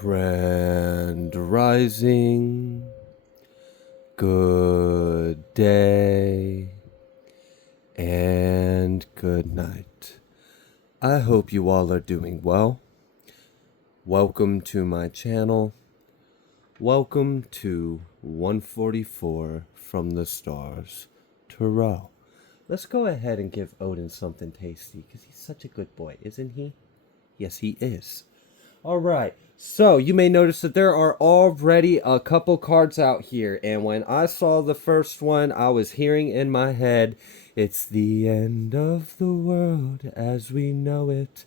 Grand Rising, good day, and good night. I hope you all are doing well. Welcome to my channel. Welcome to 144 from the stars, Tarot. Let's go ahead and give Odin something tasty, because he's such a good boy, isn't he? Yes, he is. Alright, so you may notice that there are already a couple cards out here, and when I saw the first one, I was hearing in my head, it's the end of the world as we know it.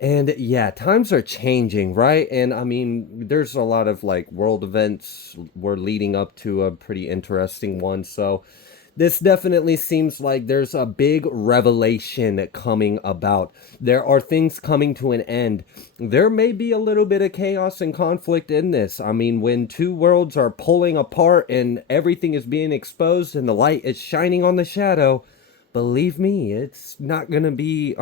And yeah, times are changing, right? And I mean, there's a lot of like world events we're leading up to a pretty interesting one, so this definitely seems like there's a big revelation coming about. There are things coming to an end. There may be a little bit of chaos and conflict in this. I mean, when two worlds are pulling apart and everything is being exposed and the light is shining on the shadow, believe me, it's not going to be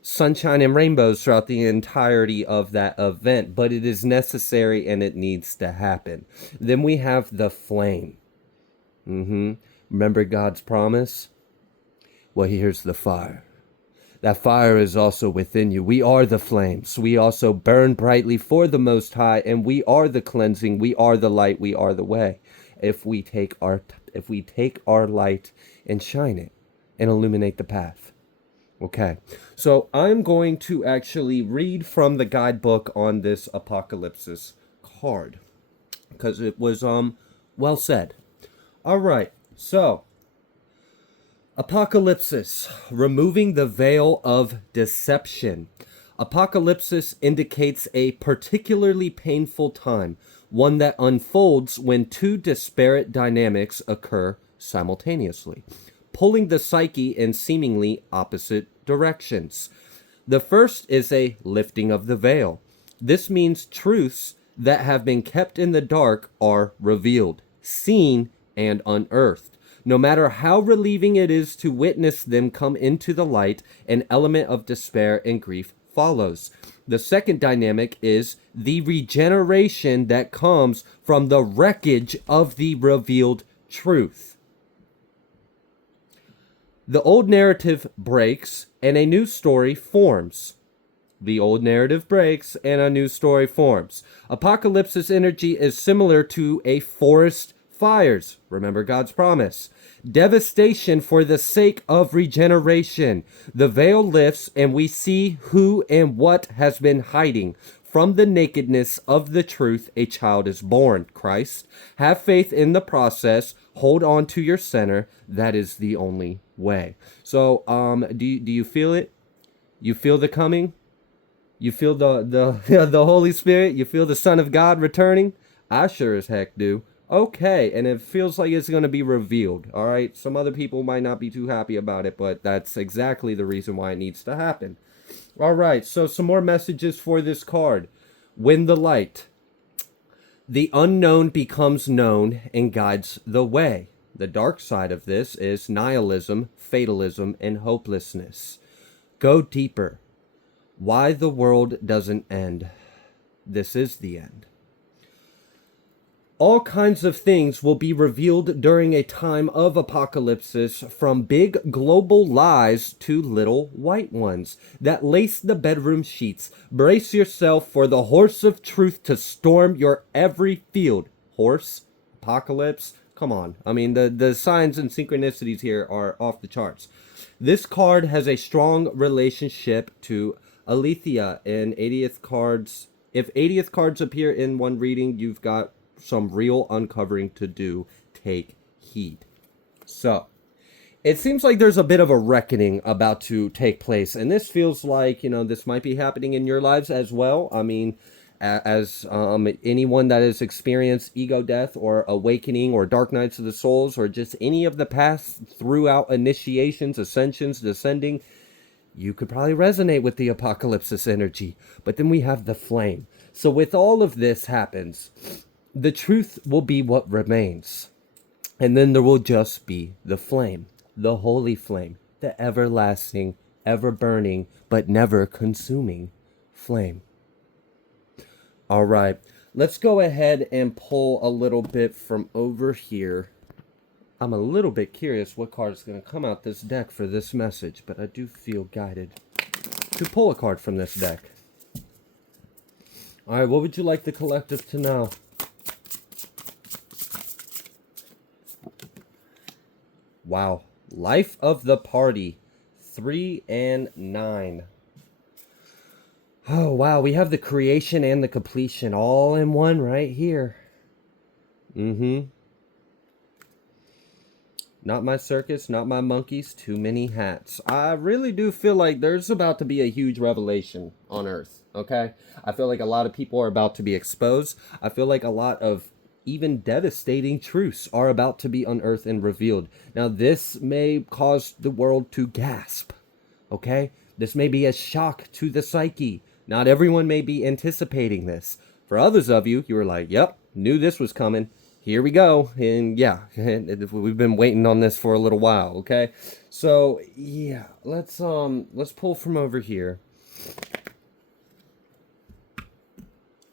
sunshine and rainbows throughout the entirety of that event, but it is necessary and it needs to happen. Then we have the flame. Remember God's promise? Well, here's the fire. That fire is also within you. We are the flames. We also burn brightly for the Most High, and we are the cleansing. We are the light. We are the way. If we take our light and shine it and illuminate the path. Okay, so I'm going to actually read from the guidebook on this Apocalypsis card, because it was well said. All right. So, Apocalypsis, removing the veil of deception. Apocalypsis indicates a particularly painful time, one that unfolds when two disparate dynamics occur simultaneously, pulling the psyche in seemingly opposite directions. The first is a lifting of the veil. This means truths that have been kept in the dark are revealed, seen, and unearthed. No matter how relieving it is to witness them come into the light, an element of despair and grief follows. The second dynamic is the regeneration that comes from the wreckage of the revealed truth. The old narrative breaks and a new story forms. The old narrative breaks and a new story forms. Apocalypsis energy is similar to a forest fires. Remember God's promise. Devastation for the sake of regeneration. The veil lifts and we see who and what has been hiding. From the nakedness of the truth, a child is born, Christ. Have faith in the process. Hold on to your center. That is the only way. So, do you feel it? You feel the coming? You feel the the Holy Spirit? You feel the Son of God returning? I sure as heck do. Okay, and it feels like it's going to be revealed, all right? Some other people might not be too happy about it, but that's exactly the reason why it needs to happen. All right, so some more messages for this card. Win the light. The unknown becomes known and guides the way. The dark side of this is nihilism, fatalism, and hopelessness. Go deeper. Why the world doesn't end. This is the end. All kinds of things will be revealed during a time of apocalypsis, from big global lies to little white ones that lace the bedroom sheets. Brace yourself for the horse of truth to storm your every field. Horse? Apocalypse? Come on. I mean, the signs and synchronicities here are off the charts. This card has a strong relationship to Aletheia in 80th cards. If 80th cards appear in one reading, you've got some real uncovering to do. Take heed. So, it seems like there's a bit of a reckoning about to take place, and this feels like, you know, this might be happening in your lives as well. I mean, as anyone that has experienced ego death or awakening or dark nights of the souls or just any of the paths throughout initiations, ascensions, descending, you could probably resonate with the apocalypsis energy. But then we have the flame. So with all of this happens, the truth will be what remains. And then there will just be the flame, the holy flame, the everlasting, ever burning, but never consuming flame. All right, let's go ahead and pull a little bit from over here. I'm a little bit curious what card is going to come out this deck for this message, but I do feel guided to pull a card from this deck. All right, what would you like the collective to know? Wow, life of the party, 3 and 9. Oh, wow, we have the creation and the completion all in one right here. Not my circus, not my monkeys, too many hats. I really do feel like there's about to be a huge revelation on Earth, okay? I feel like a lot of people are about to be exposed. I feel like a lot of even devastating truths are about to be unearthed and revealed. Now, this may cause the world to gasp, okay? This may be a shock to the psyche. Not everyone may be anticipating this. For others of you, you were like, yep, knew this was coming. Here we go. And yeah, we've been waiting on this for a little while, okay? So, yeah, let's pull from over here.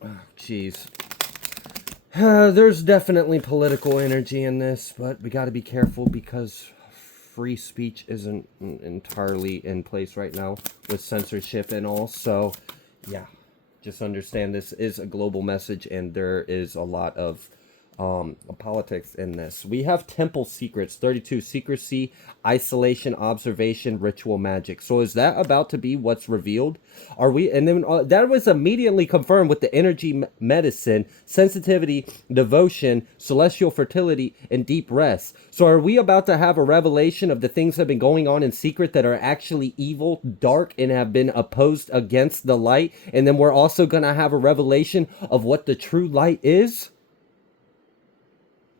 Oh, jeez. There's definitely political energy in this, but we got to be careful because free speech isn't entirely in place right now with censorship and all. So, yeah, just understand this is a global message and there is a lot of politics in this. We have temple secrets, 32, secrecy, isolation, observation, ritual magic. So is that about to be what's revealed? Are we, and then that was immediately confirmed with the energy medicine, sensitivity, devotion, celestial fertility, and deep rest. So are we about to have a revelation of the things that have been going on in secret that are actually evil, dark, and have been opposed against the light? And then we're also going to have a revelation of what the true light is?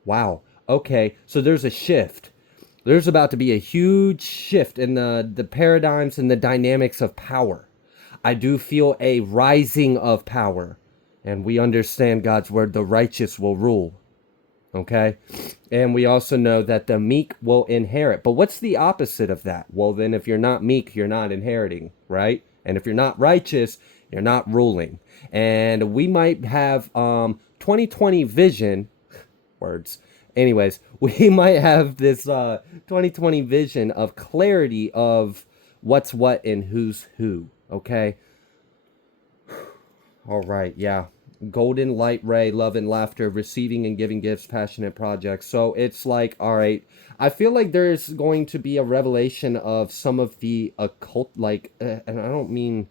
Wow. Okay. So there's a shift. There's about to be a huge shift in the paradigms and the dynamics of power. I do feel a rising of power. And we understand God's word, the righteous will rule. Okay? And we also know that the meek will inherit. But what's the opposite of that? Well, then if you're not meek, you're not inheriting, right? And if you're not righteous, you're not ruling. And we might have 2020 vision words. Anyways, we might have this 2020 vision of clarity of what's what and who's who. Okay. All right. Yeah. Golden light ray, love and laughter, receiving and giving gifts, passionate projects. So it's like, all right. I feel like there's going to be a revelation of some of the occult, like, and I don't mean,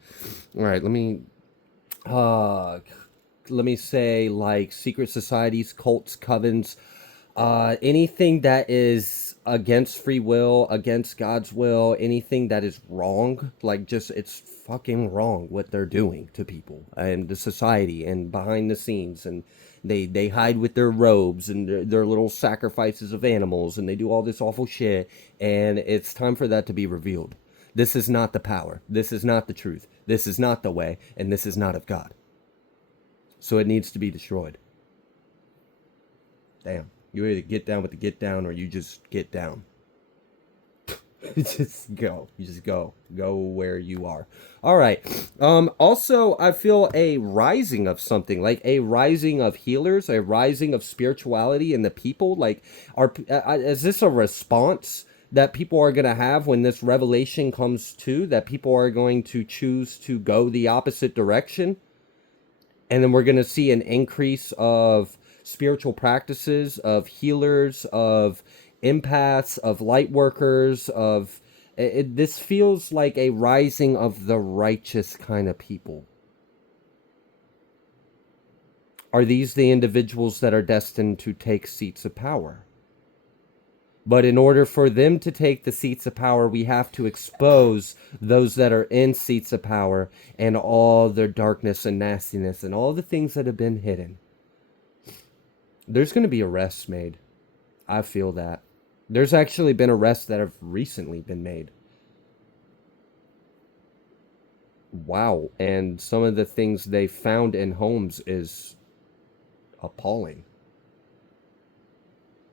all right, let me say like secret societies, cults, covens, anything that is against free will, against God's will, anything that is wrong, like just it's fucking wrong what they're doing to people and the society and behind the scenes, and they hide with their robes and their little sacrifices of animals, and they do all this awful shit, and it's time for that to be revealed. This is not the power. This is not the truth. This is not the way, and this is not of God. So it needs to be destroyed. Damn. You either get down with the get down or you just get down. Just go. You just go. Go where you are. All right. Also, I feel a rising of something, like a rising of healers, a rising of spirituality in the people. Like, is this a response that people are going to have when this revelation comes to, that people are going to choose to go the opposite direction? And then we're going to see an increase of spiritual practices, of healers, of empaths, of light workers, of this feels like a rising of the righteous kind of people. Are these the individuals that are destined to take seats of power? But in order for them to take the seats of power, we have to expose those that are in seats of power and all their darkness and nastiness and all the things that have been hidden. There's going to be arrests made. I feel that. There's actually been arrests that have recently been made. Wow. And some of the things they found in homes is appalling.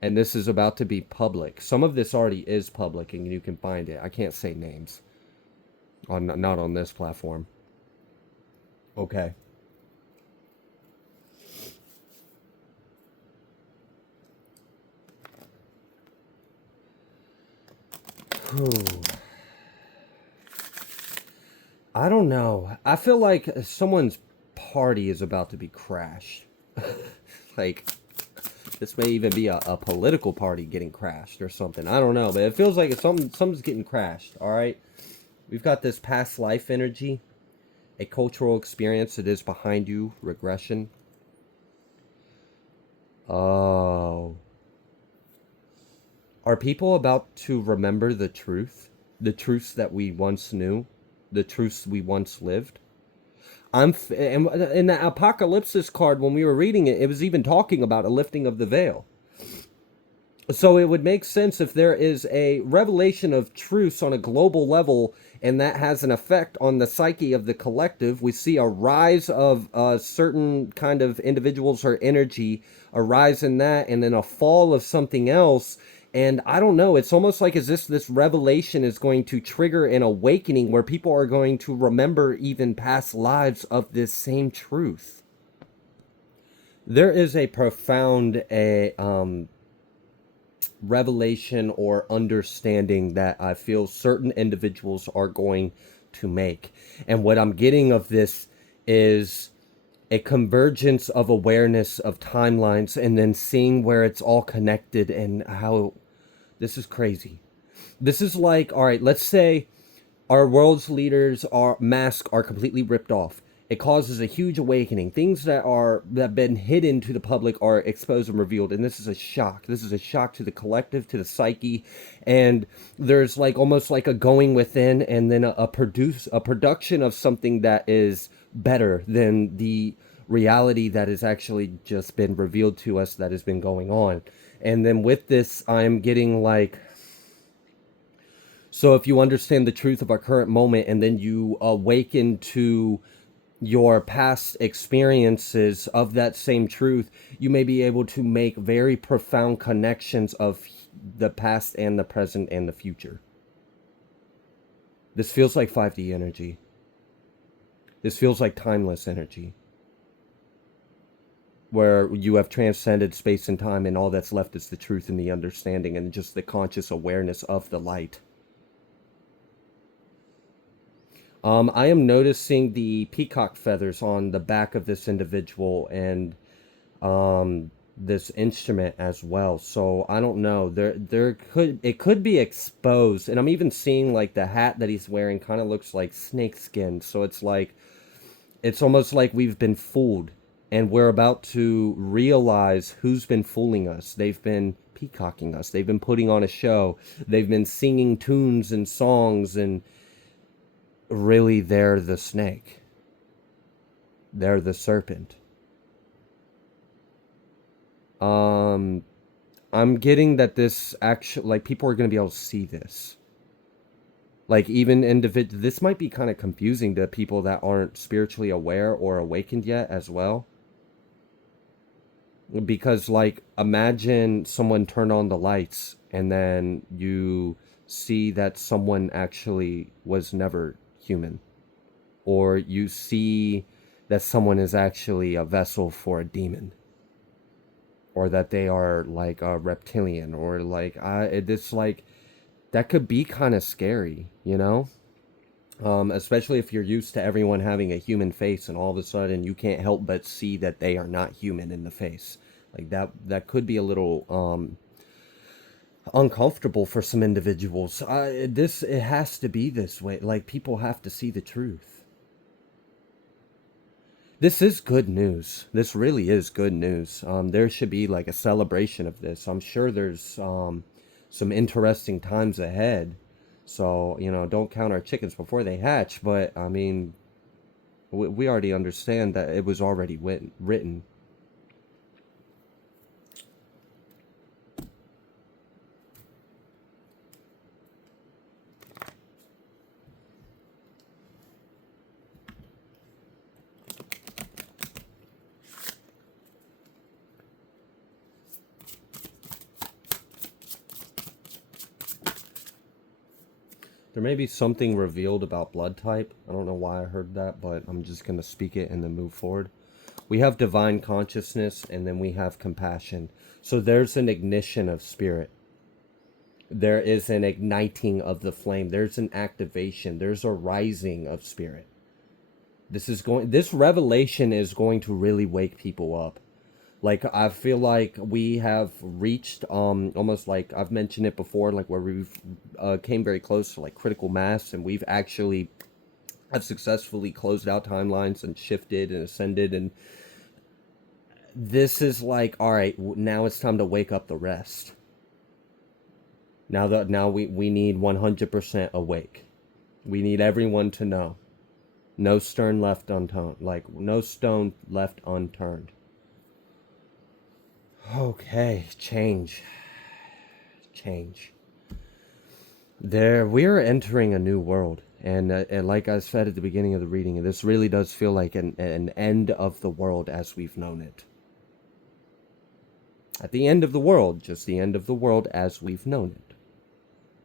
And this is about to be public. Some of this already is public and you can find it. I can't say names. Not on this platform. Okay. I don't know. I feel like someone's party is about to be crashed. Like, this may even be a political party getting crashed or something. I don't know, but it feels like something's getting crashed, all right? We've got this past life energy, a cultural experience that is behind you, regression. Oh. Are people about to remember the truth? The truths that we once knew? The truths we once lived? And in the Apocalypsis card, when we were reading it, it was even talking about a lifting of the veil. So it would make sense if there is a revelation of truths on a global level, and that has an effect on the psyche of the collective. We see a rise of certain kind of individuals or energy, a rise in that, and then a fall of something else. And I don't know, it's almost like as this revelation is going to trigger an awakening where people are going to remember even past lives of this same truth. There is a profound revelation or understanding that I feel certain individuals are going to make. And what I'm getting of this is a convergence of awareness of timelines, and then seeing where it's all connected and how this is crazy. This is like, all right, let's say our world's leaders are masks are completely ripped off. It causes a huge awakening. Things that have been hidden to the public are exposed and revealed, and this is a shock. This is a shock to the collective, to the psyche, and there's like almost like a going within, and then a production of something that is better than the reality that has actually just been revealed to us that has been going on. And then with this, I'm getting like, so if you understand the truth of our current moment and then you awaken to your past experiences of that same truth, you may be able to make very profound connections of the past and the present and the future. This feels like 5D energy. This feels like timeless energy, where you have transcended space and time, and all that's left is the truth and the understanding and just the conscious awareness of the light. I am noticing the peacock feathers on the back of this individual and this instrument as well. So I don't know. It could be exposed, and I'm even seeing like the hat that he's wearing kind of looks like snake skin. So it's like it's almost like we've been fooled, and we're about to realize who's been fooling us. They've been peacocking us. They've been putting on a show. They've been singing tunes and songs, and really they're the snake. They're the serpent. I'm getting that this actually, like, people are going to be able to see this. Like, even this might be kind of confusing to people that aren't spiritually aware or awakened yet as well. Because, like, imagine someone turned on the lights and then you see that someone actually was never human, or you see that someone is actually a vessel for a demon, or that they are like a reptilian, or like it's like that could be kind of scary, you know, especially if you're used to everyone having a human face and all of a sudden you can't help but see that they are not human in the face. Like that could be a little uncomfortable for some individuals. It has to be this way. Like, people have to see the truth. This is good news. This really is good news. There should be like a celebration of this. I'm sure there's some interesting times ahead. So, you know, don't count our chickens before they hatch. But I mean, we already understand that it was already written. There may be something revealed about blood type. I don't know why I heard that, but I'm just going to speak it and then move forward. We have divine consciousness, and then we have compassion. So there's an ignition of spirit. There is an igniting of the flame. There's an activation. There's a rising of spirit. This revelation is going to really wake people up. Like, I feel like we have reached, almost like I've mentioned it before, like where we've came very close to like critical mass, and we've actually have successfully closed out timelines and shifted and ascended. And this is like, all right, now it's time to wake up the rest. Now we need 100% awake. We need everyone to know. No stone left unturned. Like, no stone left unturned. Okay, change. We're entering a new world. And like I said at the beginning of the reading, this really does feel like an end of the world as we've known it. At the end of the world, just the end of the world as we've known it.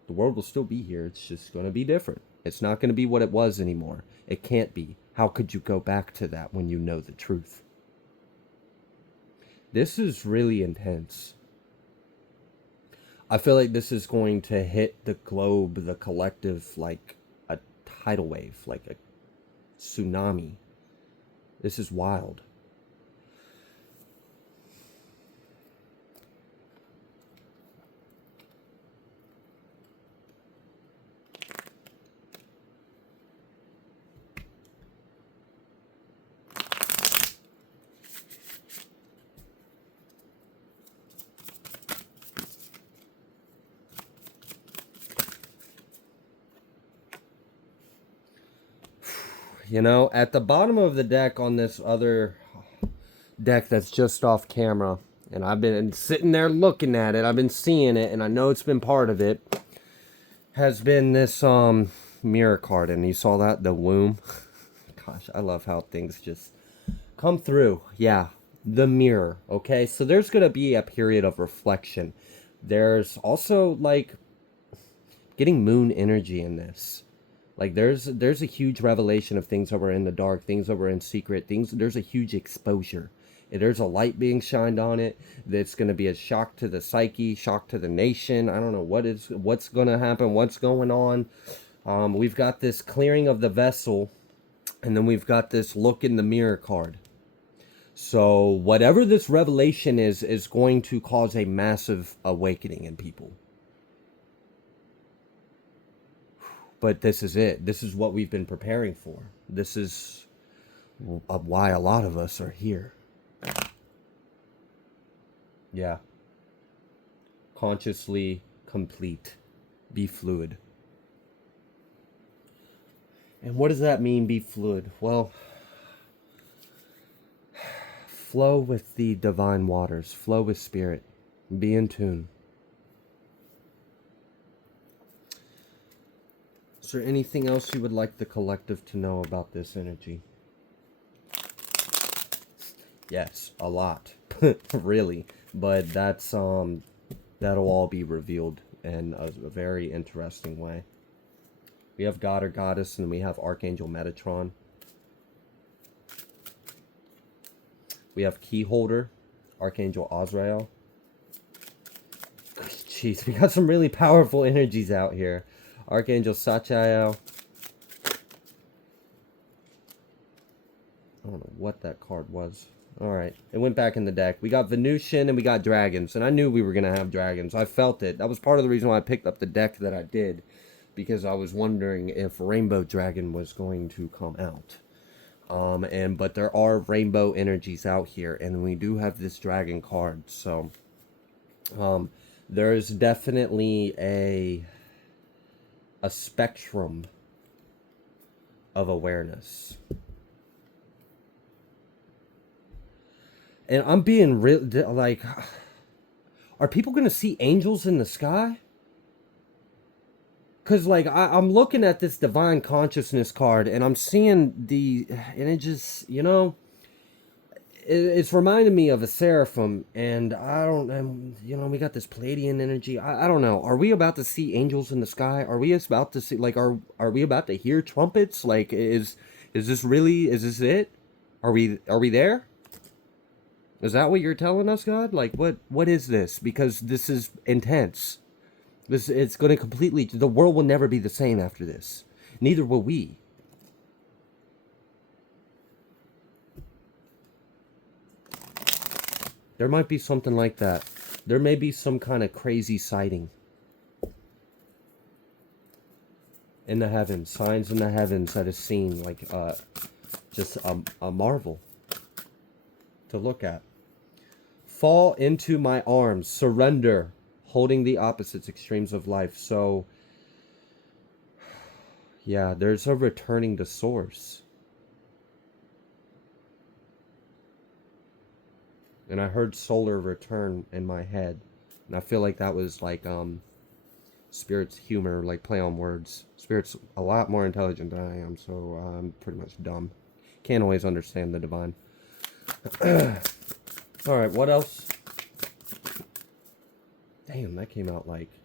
The world will still be here. It's just going to be different. It's not going to be what it was anymore. It can't be. How could you go back to that when you know the truth? This is really intense. I feel like this is going to hit the globe, the collective, like a tidal wave, like a tsunami. This is wild. You know, at the bottom of the deck on this other deck that's just off camera, and I've been sitting there looking at it, I've been seeing it, and I know it's been part of it, has been this mirror card. And you saw that, the womb. Gosh, I love how things just come through. Yeah, the mirror. Okay, so there's gonna be a period of reflection. There's also like getting moon energy in this. Like, there's a huge revelation of things that were in the dark, things that were in secret, there's a huge exposure. And there's a light being shined on it that's going to be a shock to the psyche, shock to the nation. I don't know what's going to happen, what's going on. We've got this clearing of the vessel, and then we've got this look in the mirror card. So whatever this revelation is going to cause a massive awakening in people. But this is it. This is what we've been preparing for. This is why a lot of us are here. Yeah. Consciously complete. Be fluid. And what does that mean, be fluid? Well, flow with the divine waters. Flow with spirit. Be in tune. Is there anything else you would like the collective to know about this energy? Yes, a lot. Really. But that's that'll all be revealed in a very interesting way. We have God or Goddess, and we have Archangel Metatron. We have Key Holder, Archangel Azrael. Jeez, we got some really powerful energies out here. Archangel Sachiel. I don't know what that card was. Alright, it went back in the deck. We got Venusian and we got dragons. And I knew we were going to have dragons. I felt it. That was part of the reason why I picked up the deck that I did. Because I was wondering if Rainbow Dragon was going to come out. But there are rainbow energies out here. And we do have this dragon card. So, there's definitely a spectrum of awareness. And I'm being real, like, are people going to see angels in the sky? Because, like, I'm looking at this divine consciousness card, and I'm seeing and it just, you know, it's reminding me of a seraphim, and you know, we got this Palladian energy. I don't know. Are we about to see angels in the sky? Are we about to see, like, are we about to hear trumpets? Like, is this it? Are we there? Is that what you're telling us, God? Like, what is this? Because this is intense. It's going to completely, the world will never be the same after this. Neither will we. There might be something like that. There may be some kind of crazy sighting in the heavens, signs in the heavens that is seen, like just a marvel to look at. Fall into my arms, surrender, holding the opposites extremes of life. So, yeah, there's a returning to source. And I heard solar return in my head. And I feel like that was like Spirit's humor, like play on words. Spirit's a lot more intelligent than I am, so I'm pretty much dumb. Can't always understand the divine. Alright, what else? Damn, that came out like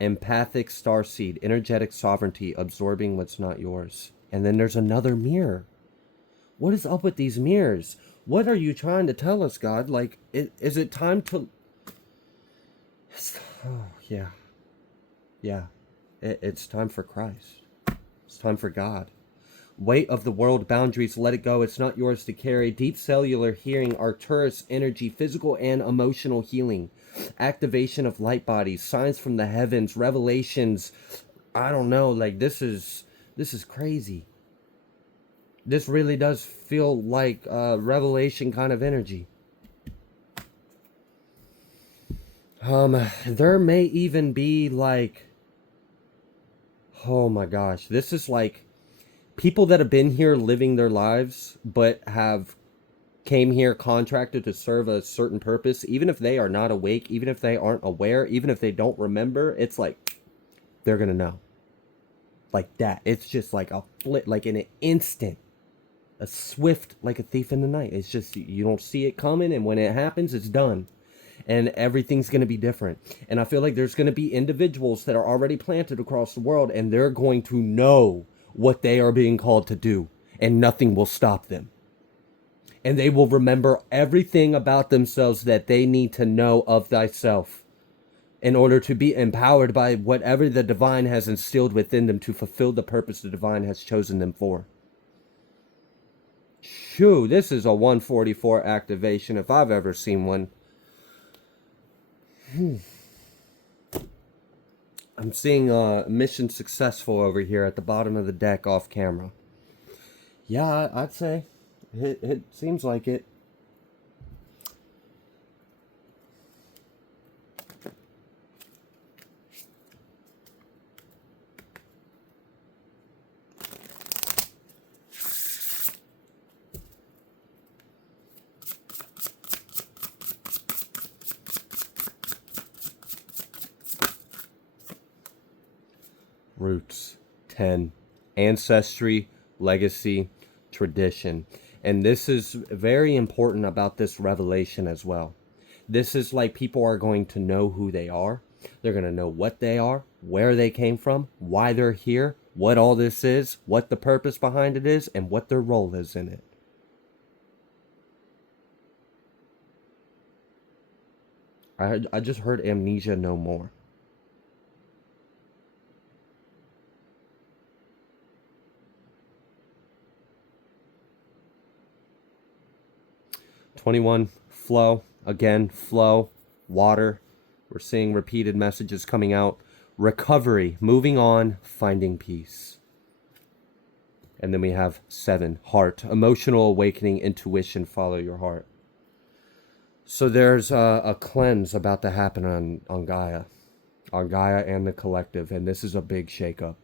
empathic starseed, energetic sovereignty, absorbing what's not yours. And then there's another mirror. What is up with these mirrors? What are you trying to tell us, God? Like, is it time to... Oh, yeah. Yeah. It's time for Christ. It's time for God. Weight of the world boundaries, let it go. It's not yours to carry. Deep cellular hearing, Arcturus energy, physical and emotional healing. Activation of light bodies, signs from the heavens, revelations. I don't know, like this is crazy. This really does feel like revelation kind of energy. There may even be like, oh my gosh, this is like people that have been here living their lives, but have came here contracted to serve a certain purpose, even if they are not awake, even if they aren't aware, even if they don't remember, it's like, they're gonna know. Like that. It's just like a flip, like in an instant. A swift, like a thief in the night. It's just, you don't see it coming, and when it happens, it's done. And everything's going to be different. And I feel like there's going to be individuals that are already planted across the world, and they're going to know what they are being called to do, and nothing will stop them. And they will remember everything about themselves that they need to know of thyself in order to be empowered by whatever the divine has instilled within them to fulfill the purpose the divine has chosen them for. Shoo, this is a 144 activation if I've ever seen one. I'm seeing mission successful over here at the bottom of the deck off camera. Yeah, I'd say it seems like it. Roots 10, ancestry, legacy, tradition. And this is very important about this revelation as well. This is like people are going to know who they are. They're going to know what they are, where they came from, why they're here, what all this is, what the purpose behind it is, and what their role is in it. I just heard amnesia no more. 21, flow. Again, flow, water. We're seeing repeated messages coming out. Recovery, moving on, finding peace. And then we have 7, heart. Emotional awakening, intuition, follow your heart. So there's a cleanse about to happen on Gaia. On Gaia and the collective. And this is a big shakeup.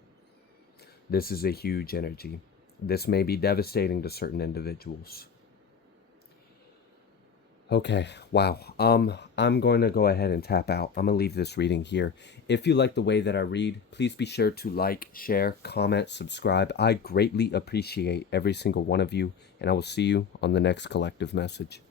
This is a huge energy. This may be devastating to certain individuals. Okay, wow. I'm going to go ahead and tap out. I'm going to leave this reading here. If you like the way that I read, please be sure to like, share, comment, subscribe. I greatly appreciate every single one of you, and I will see you on the next collective message.